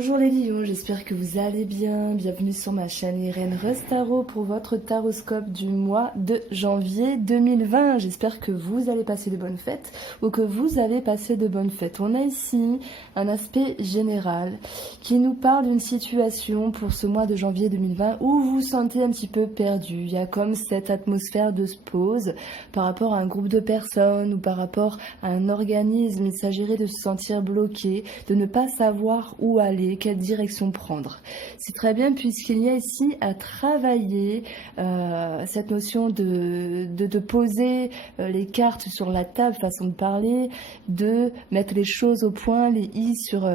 Bonjour les lions, j'espère que vous allez bien. Bienvenue sur ma chaîne Irène Rose Tarot pour votre taroscope du mois de janvier 2020. J'espère que vous allez passer de bonnes fêtes ou que vous allez passer de bonnes fêtes. On a ici un aspect général qui nous parle d'une situation pour ce mois de janvier 2020 où vous vous sentez un petit peu perdu. Il y a comme cette atmosphère de pause par rapport à un groupe de personnes ou par rapport à un organisme. Il s'agirait de se sentir bloqué, de ne pas savoir où aller, quelle direction prendre. C'est très bien puisqu'il y a ici à travailler cette notion de poser les cartes sur la table, façon de parler, de mettre les choses au point, les i sur,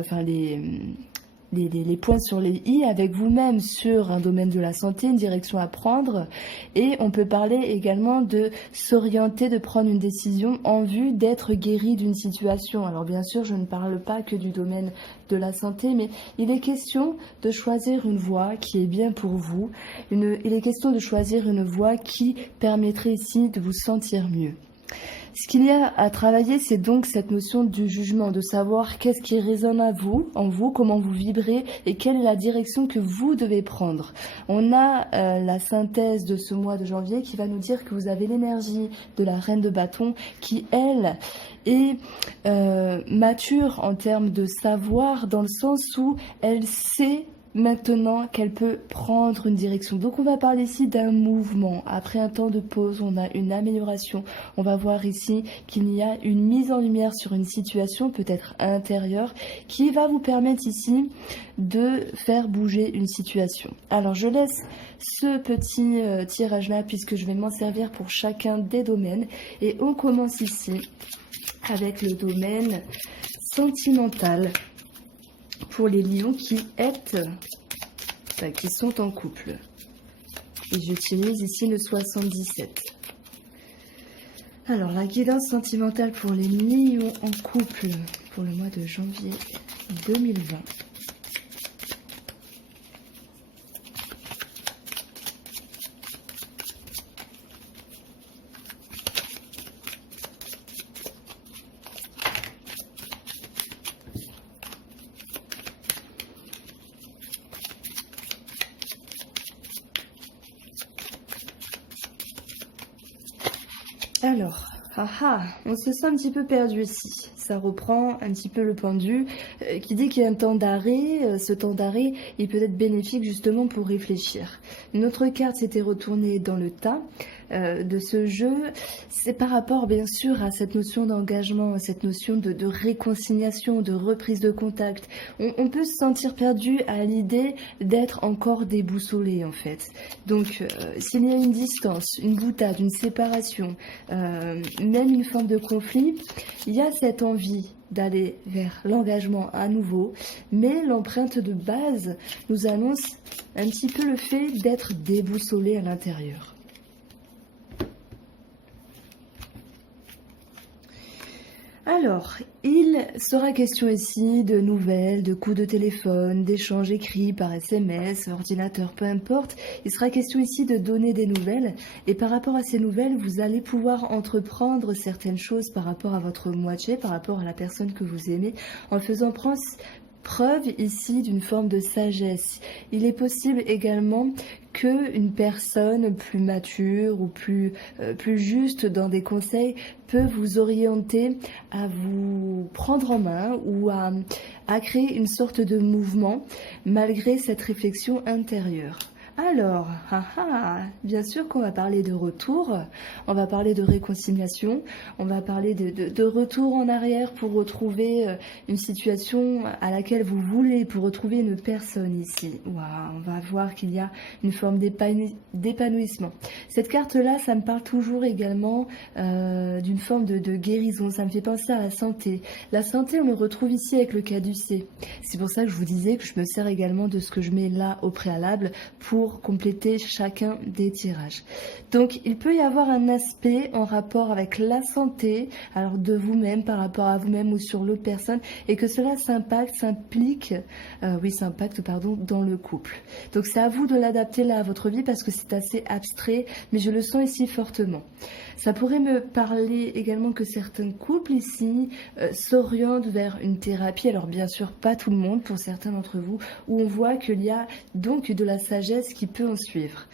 les points sur les i avec vous-même sur un domaine de la santé, une direction à prendre. Et on peut parler également de s'orienter, de prendre une décision en vue d'être guéri d'une situation. Alors bien sûr, je ne parle pas que du domaine de la santé, mais il est question de choisir une voie qui est bien pour vous. Il est question de choisir une voie qui permettrait ici de vous sentir mieux. Ce qu'il y a à travailler, c'est donc cette notion du jugement, de savoir qu'est-ce qui résonne en vous, comment vous vibrez et quelle est la direction que vous devez prendre. On a la synthèse de ce mois de janvier qui va nous dire que vous avez l'énergie de la reine de bâton qui, elle, est mature en termes de savoir dans le sens où elle sait maintenant qu'elle peut prendre une direction. Donc on va parler ici d'un mouvement. Après un temps de pause, on a une amélioration. On va voir ici qu'il y a une mise en lumière sur une situation peut-être intérieure qui va vous permettre ici de faire bouger une situation. Alors je laisse ce petit tirage là puisque je vais m'en servir pour chacun des domaines et on commence ici avec le domaine sentimental pour les lions qui sont en couple. Et j'utilise ici le 77. Alors, la guidance sentimentale pour les lions en couple pour le mois de janvier 2020. Alors, on se sent un petit peu perdu ici. Ça reprend un petit peu le pendu qui dit qu'il y a un temps d'arrêt. Ce temps d'arrêt, il peut être bénéfique justement pour réfléchir. Une autre carte s'était retournée dans le tas de ce jeu. C'est par rapport bien sûr à cette notion d'engagement, à cette notion de réconciliation, de reprise de contact. On peut se sentir perdu à l'idée d'être encore déboussolé en fait. Donc s'il y a une distance, une boutade, une séparation, même une forme de conflit, il y a cette envie d'aller vers l'engagement à nouveau, mais l'empreinte de base nous annonce un petit peu le fait d'être déboussolé à l'intérieur. Alors, il sera question ici de nouvelles, de coups de téléphone, d'échanges écrits par SMS, ordinateur, peu importe. Il sera question ici de donner des nouvelles. Et par rapport à ces nouvelles, vous allez pouvoir entreprendre certaines choses par rapport à votre moitié, par rapport à la personne que vous aimez, en faisant preuve ici d'une forme de sagesse. Il est possible également qu'une personne plus mature ou plus juste dans des conseils peut vous orienter à vous prendre en main ou à créer une sorte de mouvement malgré cette réflexion intérieure. Alors, bien sûr qu'on va parler de retour, on va parler de réconciliation, on va parler de retour en arrière pour retrouver une situation à laquelle vous voulez, pour retrouver une personne ici. Waouh, on va voir qu'il y a une forme d'épanouissement. Cette carte-là, ça me parle toujours également d'une forme de guérison, ça me fait penser à la santé. La santé, on le retrouve ici avec le caducée. C'est pour ça que je vous disais que je me sers également de ce que je mets là au préalable pour pour compléter chacun des tirages. Donc il peut y avoir un aspect en rapport avec la santé, alors de vous-même, par rapport à vous-même ou sur l'autre personne, et que cela s'impacte dans le couple. Donc c'est à vous de l'adapter là à votre vie parce que c'est assez abstrait, mais je le sens ici fortement. Ça pourrait me parler également que certains couples ici s'orientent vers une thérapie, alors bien sûr pas tout le monde, pour certains d'entre vous, où on voit qu'il y a donc de la sagesse qui peut en suivre.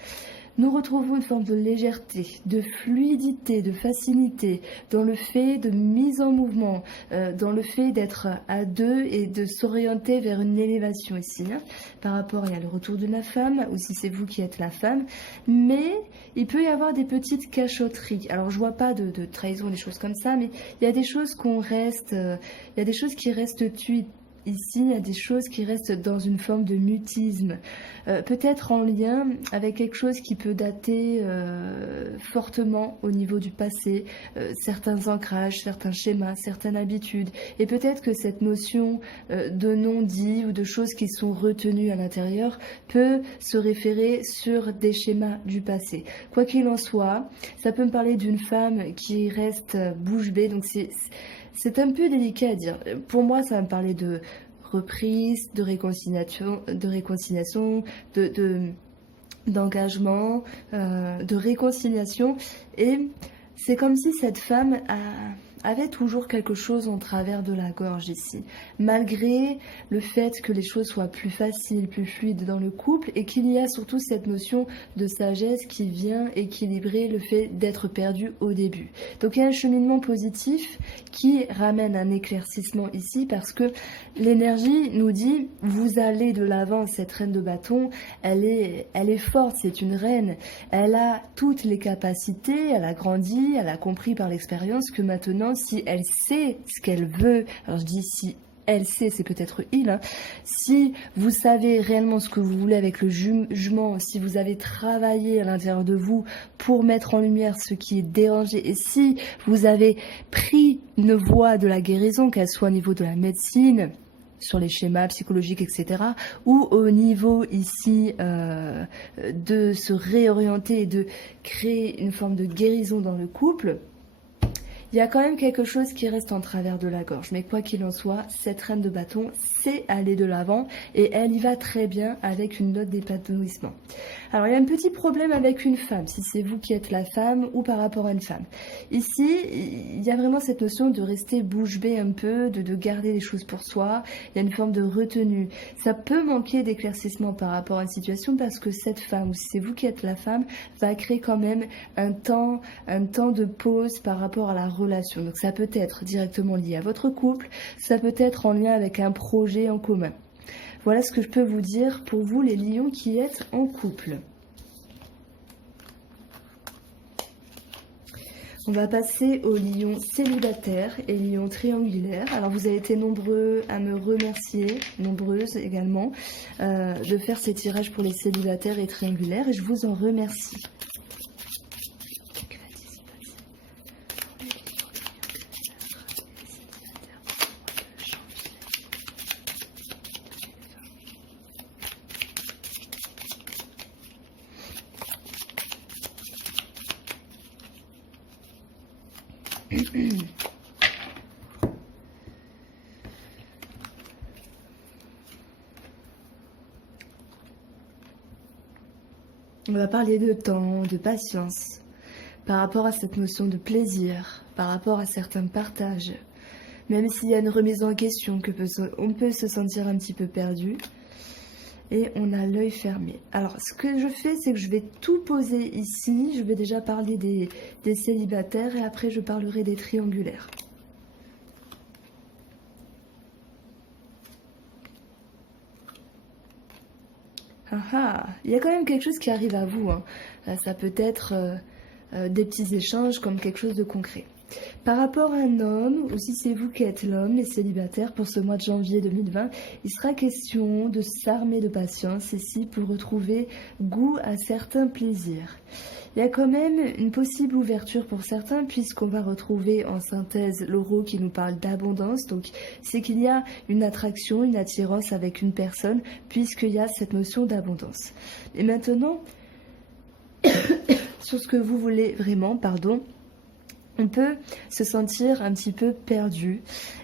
Nous retrouvons une forme de légèreté, de fluidité, de facilité dans le fait de mise en mouvement, dans le fait d'être à deux et de s'orienter vers une élévation ici. Par rapport, il y a le retour de la femme, ou si c'est vous qui êtes la femme, mais il peut y avoir des petites cachotteries. Alors je vois pas de trahison, des choses comme ça, mais il y a des choses il y a des choses qui restent tues. Ici, il y a des choses qui restent dans une forme de mutisme, peut-être en lien avec quelque chose qui peut dater fortement au niveau du passé, certains ancrages, certains schémas, certaines habitudes, et peut-être que cette notion de non-dit ou de choses qui sont retenues à l'intérieur peut se référer sur des schémas du passé. Quoi qu'il en soit, ça peut me parler d'une femme qui reste bouche bée, donc c'est un peu délicat à dire. Pour moi, ça va me parler de reprise, de réconciliation, d'engagement, de réconciliation. Et c'est comme si cette femme avait toujours quelque chose en travers de la gorge ici, malgré le fait que les choses soient plus faciles, plus fluides dans le couple, et qu'il y a surtout cette notion de sagesse qui vient équilibrer le fait d'être perdu au début. Donc il y a un cheminement positif qui ramène un éclaircissement ici, parce que l'énergie nous dit, vous allez de l'avant. Cette reine de bâton, elle est forte, c'est une reine, elle a toutes les capacités, elle a grandi, elle a compris par l'expérience que maintenant, si elle sait ce qu'elle veut, alors je dis si elle sait, c'est peut-être il, hein. Si vous savez réellement ce que vous voulez avec le jugement, si vous avez travaillé à l'intérieur de vous pour mettre en lumière ce qui est dérangé, et si vous avez pris une voie de la guérison, qu'elle soit au niveau de la médecine, sur les schémas psychologiques, etc., ou au niveau ici de se réorienter et de créer une forme de guérison dans le couple, il y a quand même quelque chose qui reste en travers de la gorge. Mais quoi qu'il en soit, cette reine de bâton sait aller de l'avant et elle y va très bien avec une note d'épanouissement. Alors il y a un petit problème avec une femme, si c'est vous qui êtes la femme ou par rapport à une femme. Ici, il y a vraiment cette notion de rester bouche bée un peu, de garder les choses pour soi. Il y a une forme de retenue. Ça peut manquer d'éclaircissement par rapport à une situation parce que cette femme, ou si c'est vous qui êtes la femme, va créer quand même un temps de pause par rapport à la relation. Donc ça peut être directement lié à votre couple, ça peut être en lien avec un projet en commun. Voilà ce que je peux vous dire pour vous les lions qui êtes en couple. On va passer aux lions célibataires et lions triangulaires. Alors vous avez été nombreux à me remercier, nombreuses également, de faire ces tirages pour les célibataires et triangulaires et je vous en remercie. On va parler de temps, de patience, par rapport à cette notion de plaisir, par rapport à certains partages. Même s'il y a une remise en question, on peut se sentir un petit peu perdu. Et on a l'œil fermé. Alors, ce que je fais, c'est que je vais tout poser ici. Je vais déjà parler des célibataires et après, je parlerai des triangulaires. Il y a quand même quelque chose qui arrive à vous, hein. Ça peut être des petits échanges comme quelque chose de concret. Par rapport à un homme, ou si c'est vous qui êtes l'homme, les célibataires, pour ce mois de janvier 2020, il sera question de s'armer de patience ici pour retrouver goût à certains plaisirs. Il y a quand même une possible ouverture pour certains, puisqu'on va retrouver en synthèse l'euro qui nous parle d'abondance. Donc c'est qu'il y a une attraction, une attirance avec une personne, puisqu'il y a cette notion d'abondance. Et maintenant, sur ce que vous voulez vraiment, on peut se sentir un petit peu perdu.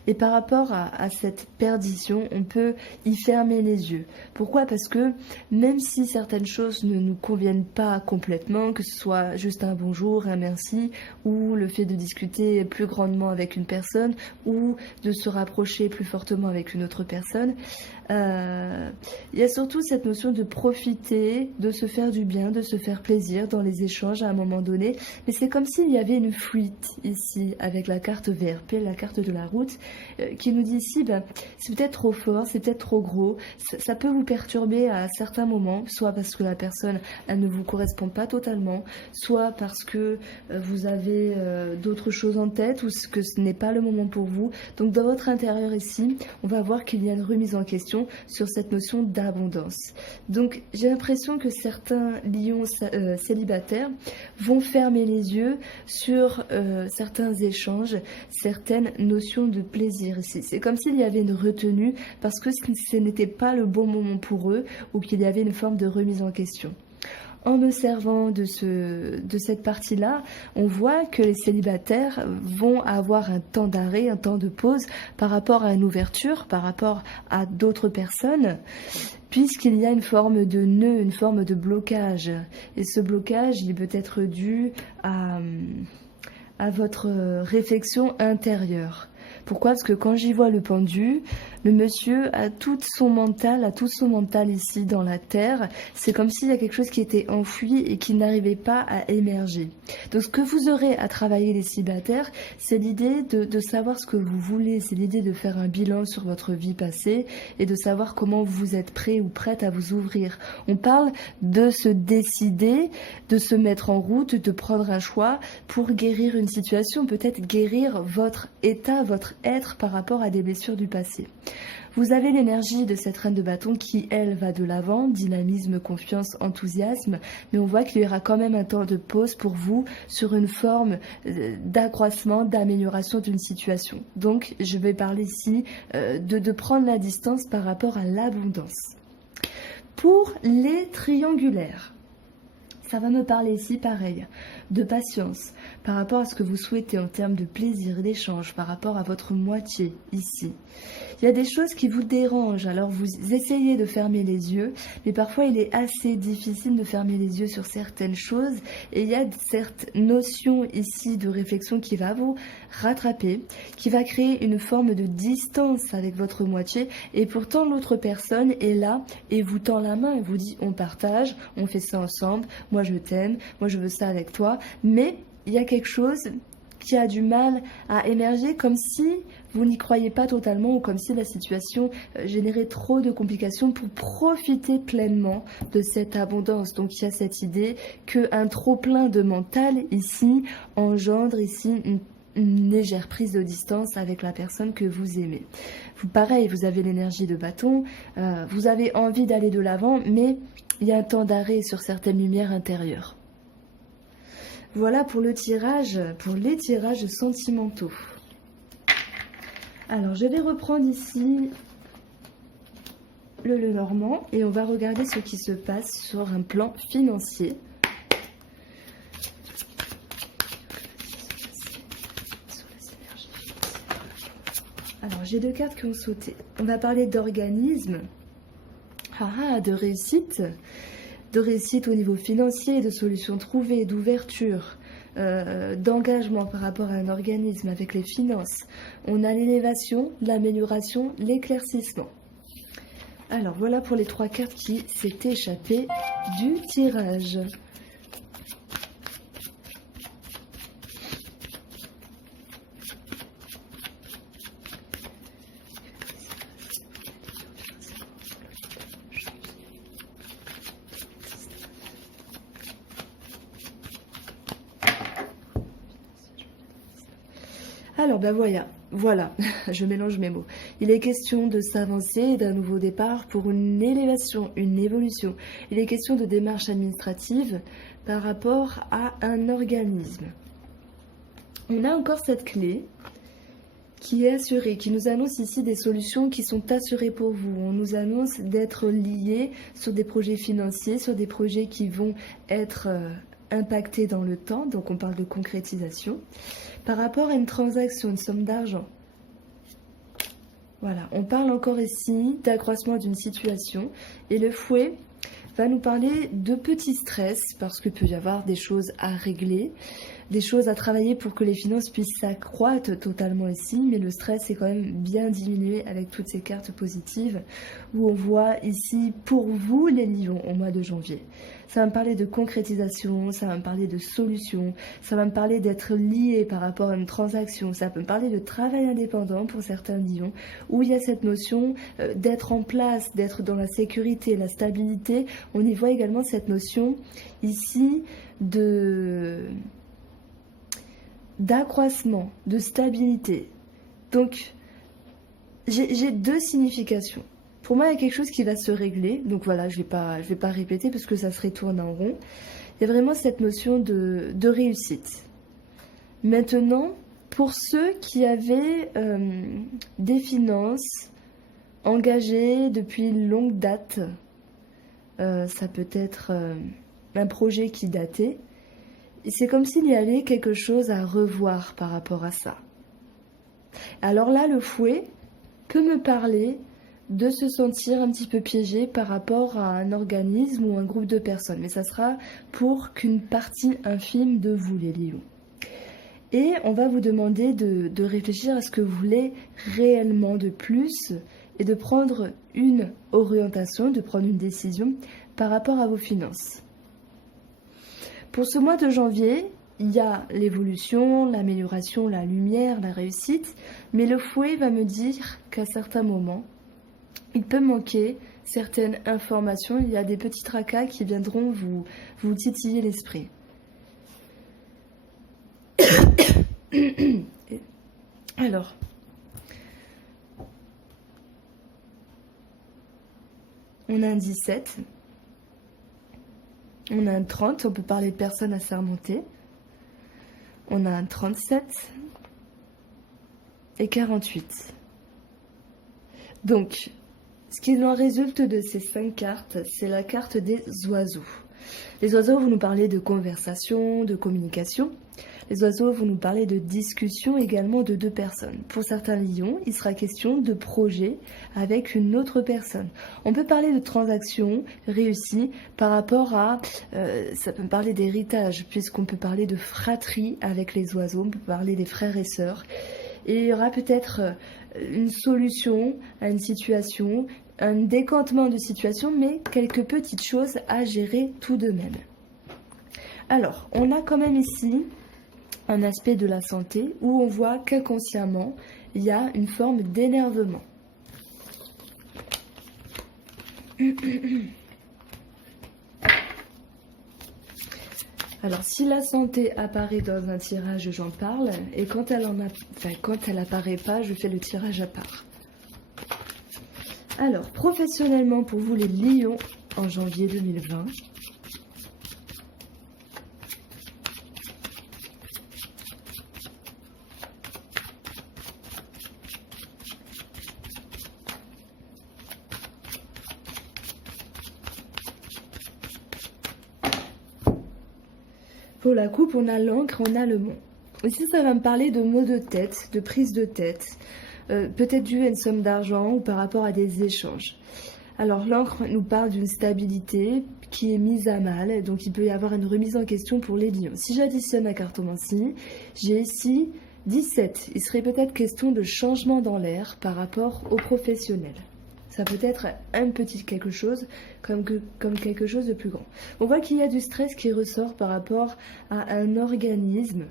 Et par rapport à cette perdition, on peut y fermer les yeux. Pourquoi ? Parce que même si certaines choses ne nous conviennent pas complètement, que ce soit juste un bonjour, un merci, ou le fait de discuter plus grandement avec une personne, ou de se rapprocher plus fortement avec une autre personne, il y a surtout cette notion de profiter, de se faire du bien, de se faire plaisir dans les échanges à un moment donné. Mais c'est comme s'il y avait une fuite ici avec la carte VRP, la carte de la route, qui nous dit ici, c'est peut-être trop fort, c'est peut-être trop gros, ça peut vous perturber à certains moments, soit parce que la personne, elle ne vous correspond pas totalement, soit parce que vous avez d'autres choses en tête ou que ce n'est pas le moment pour vous. Donc dans votre intérieur ici, on va voir qu'il y a une remise en question sur cette notion d'abondance. Donc j'ai l'impression que certains lions célibataires vont fermer les yeux sur certains échanges, certaines notions de plaisir ici. C'est comme s'il y avait une retenue parce que ce n'était pas le bon moment pour eux ou qu'il y avait une forme de remise en question. En me servant de cette partie-là, on voit que les célibataires vont avoir un temps d'arrêt, un temps de pause par rapport à une ouverture, par rapport à d'autres personnes, puisqu'il y a une forme de nœud, une forme de blocage. Et ce blocage, il peut être dû à votre réflexion intérieure. Pourquoi ? Parce que quand j'y vois le pendu, le monsieur a tout son mental ici dans la terre. C'est comme s'il y a quelque chose qui était enfoui et qui n'arrivait pas à émerger. Donc ce que vous aurez à travailler les célibataires, c'est l'idée de savoir ce que vous voulez. C'est l'idée de faire un bilan sur votre vie passée et de savoir comment vous êtes prêt ou prête à vous ouvrir. On parle de se décider, de se mettre en route, de prendre un choix pour guérir une situation, peut-être guérir votre état, votre être par rapport à des blessures du passé. Vous avez l'énergie de cette reine de bâton qui, elle, va de l'avant, dynamisme, confiance, enthousiasme, mais on voit qu'il y aura quand même un temps de pause pour vous sur une forme d'accroissement, d'amélioration d'une situation. Donc, je vais parler ici de prendre la distance par rapport à l'abondance. Pour les triangulaires, ça va me parler ici, pareil, de patience, par rapport à ce que vous souhaitez en termes de plaisir, d'échange, par rapport à votre moitié, ici. Il y a des choses qui vous dérangent, alors vous essayez de fermer les yeux, mais parfois il est assez difficile de fermer les yeux sur certaines choses, et il y a cette notion ici de réflexion qui va vous rattraper, qui va créer une forme de distance avec votre moitié, et pourtant l'autre personne est là, et vous tend la main, et vous dit on partage, on fait ça ensemble, moi je t'aime, moi je veux ça avec toi, mais il y a quelque chose qui a du mal à émerger comme si vous n'y croyez pas totalement ou comme si la situation générait trop de complications pour profiter pleinement de cette abondance. Donc il y a cette idée qu'un trop-plein de mental ici engendre ici une légère prise de distance avec la personne que vous aimez. Vous, pareil, vous avez l'énergie de bâton, vous avez envie d'aller de l'avant, mais il y a un temps d'arrêt sur certaines lumières intérieures. Voilà pour le tirage, pour les tirages sentimentaux. Alors, je vais reprendre ici le Lenormand et on va regarder ce qui se passe sur un plan financier. Alors, j'ai deux cartes qui ont sauté. On va parler d'organisme, de réussite. De réussite au niveau financier, de solutions trouvées, d'ouverture, d'engagement par rapport à un organisme avec les finances. On a l'élévation, l'amélioration, l'éclaircissement. Alors voilà pour les trois cartes qui s'étaient échappées du tirage. Alors, ben voilà, je mélange mes mots. Il est question de s'avancer, d'un nouveau départ pour une élévation, une évolution. Il est question de démarche administrative par rapport à un organisme. On a encore cette clé qui est assurée, qui nous annonce ici des solutions qui sont assurées pour vous. On nous annonce d'être liés sur des projets financiers, sur des projets qui vont être impactés dans le temps, donc on parle de concrétisation, par rapport à une transaction, une somme d'argent. Voilà, on parle encore ici d'accroissement d'une situation, et le fouet va nous parler de petits stress, parce qu'il peut y avoir des choses à régler, des choses à travailler pour que les finances puissent s'accroître totalement ici, mais le stress est quand même bien diminué avec toutes ces cartes positives, où on voit ici pour vous les lions au mois de janvier. Ça va me parler de concrétisation, ça va me parler de solution, ça va me parler d'être lié par rapport à une transaction, ça peut me parler de travail indépendant pour certains lions, où il y a cette notion d'être en place, d'être dans la sécurité, la stabilité. On y voit également cette notion ici d'accroissement, de stabilité. Donc, j'ai deux significations. Pour moi, il y a quelque chose qui va se régler. Donc voilà, je vais pas répéter parce que ça se retourne en rond. Il y a vraiment cette notion de réussite. Maintenant, pour ceux qui avaient des finances engagées depuis une longue date, ça peut être un projet qui datait, c'est comme s'il y avait quelque chose à revoir par rapport à ça. Alors là, le fouet peut me parler de se sentir un petit peu piégé par rapport à un organisme ou un groupe de personnes. Mais ça sera pour qu'une partie infime de vous, les lions. Et on va vous demander de réfléchir à ce que vous voulez réellement de plus et de prendre une orientation, de prendre une décision par rapport à vos finances. Pour ce mois de janvier, il y a l'évolution, l'amélioration, la lumière, la réussite, mais le fouet va me dire qu'à certains moments, il peut manquer certaines informations, il y a des petits tracas qui viendront vous titiller l'esprit. Alors, on a un 17, on a un 30, on peut parler de personnes assermentées, on a un 37 et 48. Donc, ce qui en résulte de ces 5 cartes, c'est la carte des oiseaux. Les oiseaux vont nous parler de conversation, de communication. Les oiseaux vont nous parler de discussion également de 2 personnes. Pour certains lions, il sera question de projet avec une autre personne. On peut parler de transactions réussies par rapport à... ça peut parler d'héritage, puisqu'on peut parler de fratrie avec les oiseaux. On peut parler des frères et sœurs. Et il y aura peut-être une solution à une situation, un décantement de situation, mais quelques petites choses à gérer tout de même. Alors, on a quand même ici un aspect de la santé où on voit qu'inconsciemment, il y a une forme d'énervement. Alors, si la santé apparaît dans un tirage, j'en parle, et quand elle apparaît pas, je fais le tirage à part. Alors, professionnellement, pour vous les lions, en janvier 2020, pour la coupe, on a l'encre, on a le mont. Ici, ça va me parler de maux de tête, de prise de tête, peut-être dû à une somme d'argent ou par rapport à des échanges. Alors, l'encre nous parle d'une stabilité qui est mise à mal, donc il peut y avoir une remise en question pour les lions. Si j'additionne la cartomancie, j'ai ici 17. Il serait peut-être question de changement dans l'air par rapport aux professionnels. Ça peut être un petit quelque chose comme quelque chose de plus grand. On voit qu'il y a du stress qui ressort par rapport à un organisme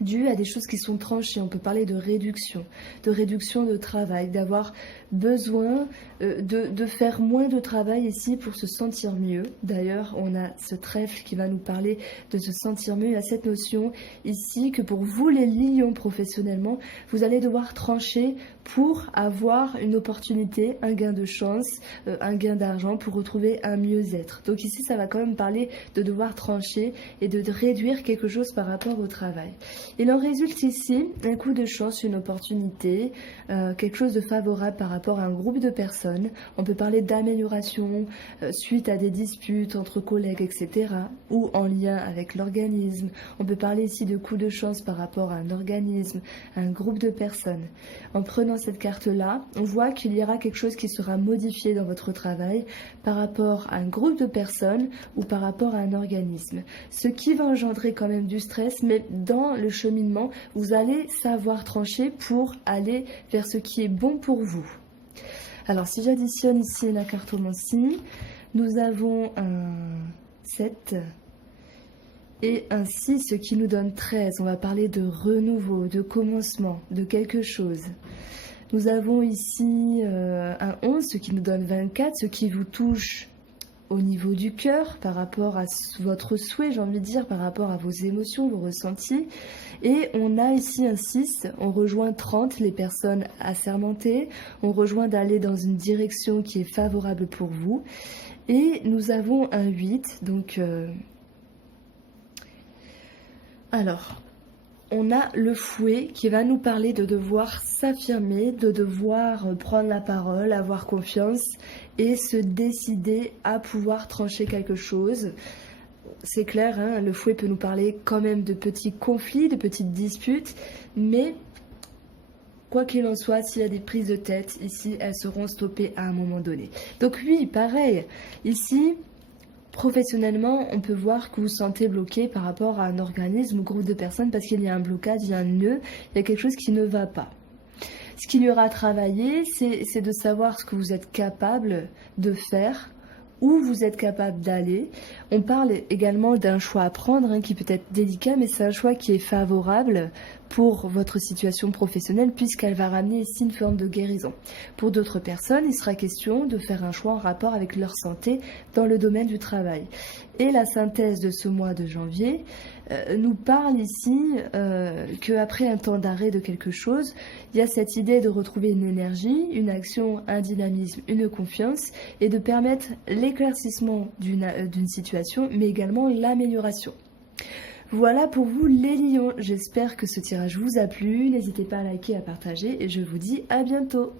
dû à des choses qui sont tranchées. On peut parler de réduction de travail, d'avoir besoin de faire moins de travail ici pour se sentir mieux. D'ailleurs, on a ce trèfle qui va nous parler de se sentir mieux. Il y a cette notion ici que pour vous, les lions, professionnellement, vous allez devoir trancher pour avoir une opportunité, un gain de chance, un gain d'argent, pour retrouver un mieux-être. Donc ici, ça va quand même parler de devoir trancher et de réduire quelque chose par rapport au travail. Il en résulte ici un coup de chance, une opportunité, quelque chose de favorable par rapport à un groupe de personnes. On peut parler d'amélioration suite à des disputes entre collègues, etc. ou en lien avec l'organisme. On peut parler ici de coup de chance par rapport à un organisme, à un groupe de personnes. En prenant cette carte-là, on voit qu'il y aura quelque chose qui sera modifié dans votre travail par rapport à un groupe de personnes ou par rapport à un organisme. Ce qui va engendrer quand même du stress, mais dans le cheminement, vous allez savoir trancher pour aller vers ce qui est bon pour vous. Alors, si j'additionne ici la cartomancie, nous avons un 7 et un 6, ce qui nous donne 13. On va parler de renouveau, de commencement, de quelque chose. Nous avons ici un 11, ce qui nous donne 24, ce qui vous touche au niveau du cœur, par rapport à votre souhait, j'ai envie de dire, par rapport à vos émotions, vos ressentis. Et on a ici un 6, on rejoint 30, les personnes assermentées, on rejoint d'aller dans une direction qui est favorable pour vous. Et nous avons un 8, donc... Alors... On a le fouet qui va nous parler de devoir s'affirmer, de devoir prendre la parole, avoir confiance et se décider à pouvoir trancher quelque chose. C'est clair, hein, le fouet peut nous parler quand même de petits conflits, de petites disputes, mais quoi qu'il en soit, s'il y a des prises de tête, ici, elles seront stoppées à un moment donné. Donc oui, pareil, ici... Professionnellement, on peut voir que vous sentez bloqué par rapport à un organisme ou groupe de personnes parce qu'il y a un blocage, il y a un nœud, il y a quelque chose qui ne va pas. Ce qu'il y aura à travailler, c'est de savoir ce que vous êtes capable de faire, où vous êtes capable d'aller. On parle également d'un choix à prendre qui peut être délicat, mais c'est un choix qui est favorable pour votre situation professionnelle puisqu'elle va ramener ici une forme de guérison. Pour d'autres personnes, il sera question de faire un choix en rapport avec leur santé dans le domaine du travail. Et la synthèse de ce mois de janvier nous parle ici qu'après un temps d'arrêt de quelque chose, il y a cette idée de retrouver une énergie, une action, un dynamisme, une confiance et de permettre l'éclaircissement d'une situation, mais également l'amélioration. Voilà pour vous les lions, j'espère que ce tirage vous a plu, n'hésitez pas à liker, à partager et je vous dis à bientôt.